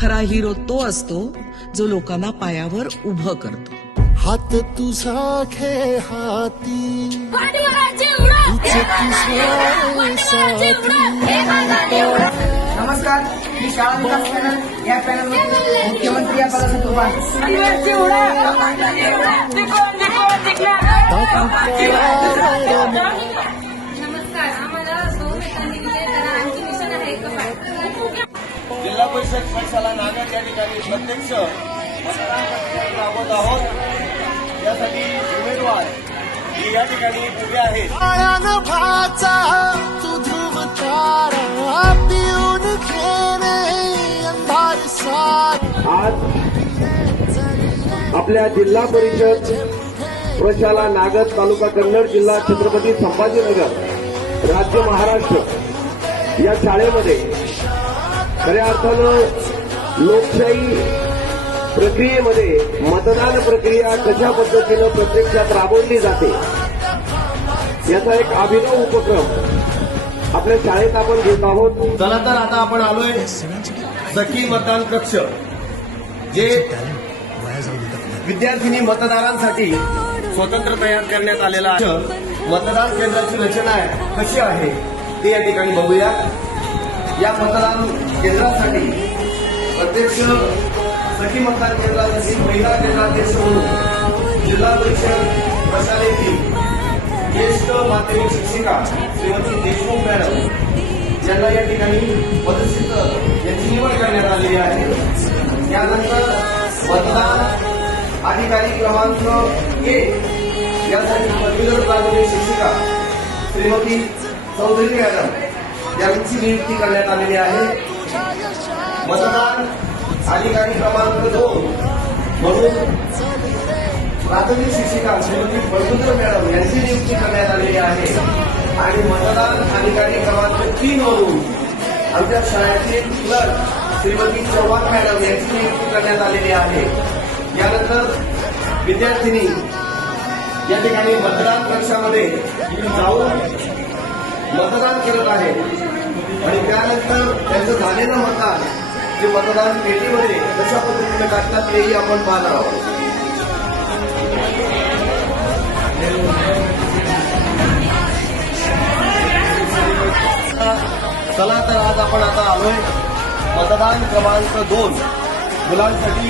खरा हिरो तो असतो जो लोकांना पायावर उभं करतो. हात तुझा खेळ हाती नमस्कार, मी शाळा विकास पॅनल या पॅनलमध्ये मुख्यमंत्री या पदासाठी उभा आहे. नमस्कार, आम्हाला बहुमताने विजय करा. आणखी मिशन आहे का? जिल्हा परिषद पाठशाला नागद या ठिकाणी प्रत्यक्ष मतदान राबवत आहोत. यासाठी उमेदवार या ठिकाणी उभे आहेत. आयानं भाचा तू ध्रुव तारा पिऊन घेणे अंधार सार. आज आपल्या जिल्हा परिषद प्रशाला नागद तालुका कन्नड जिल्हा छत्रपती संभाजीनगर राज्य महाराष्ट्र या शाळेमध्ये खऱ्या अर्थानं लोकशाही प्रक्रियेमध्ये मतदान प्रक्रिया कशा पद्धतीनं प्रत्यक्षात राबवली जाते याचा एक अभिनव उपक्रम आपल्या शाळेत आपण घेत आहोत. चला तर आता आपण आलोय सखी मतदान कक्ष, जे विद्यार्थिनी मतदारांसाठी स्वतंत्र तयार करण्यात आलेला आहे. मतदान केंद्राची रचना कशी आहे ते या ठिकाणी बघूया. या मतदान केंद्रासाठी प्रत्यक्ष सखी मतदान केंद्रासाठी महिला केंद्राध्यक्ष म्हणून जिल्हा परिषद प्रशालेतील ज्येष्ठ माध्यमिक शिक्षिका श्रीमती देशमुख मॅडम यांना या ठिकाणी पदस्थित यांची निवड करण्यात आलेली आहे. त्यानंतर मतदान अधिकारी क्रमांक 1 यासाठी पदवीधर प्राथमिक शिक्षिका श्रीमती चौधरी मॅडम यांची नियुक्ती करण्यात आलेली आहे. मतदान अधिकारी क्रमांक 2 म्हणून प्राथमिक शिक्षिका श्रीमती बळवंतर मॅडम यांची नियुक्ती करण्यात आलेली आहे. आणि मतदान अधिकारी क्रमांक 3 म्हणून आमच्या शाळेतील क्लर्क श्रीमती चव्हाण मॅडम यांची नियुक्ती करण्यात आलेली आहे. यानंतर विद्यार्थिनी या ठिकाणी मतदान कक्षामध्ये जाऊन मतदान करत आहे आणि त्यानंतर त्यांचं झालेलं मतदान जे मतदान पेटीमध्ये कशा पद्धतीने टाकतात तेही आपण पाहणार आहोत. चला तर आज आपण आता आलोय मतदान क्रमांक 2 मुलांसाठी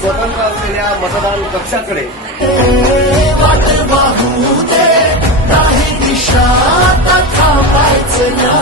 स्वतंत्र असलेल्या मतदान कक्षाकडे. वाट वाहू दे नाही दिशा थांबायचं नाही.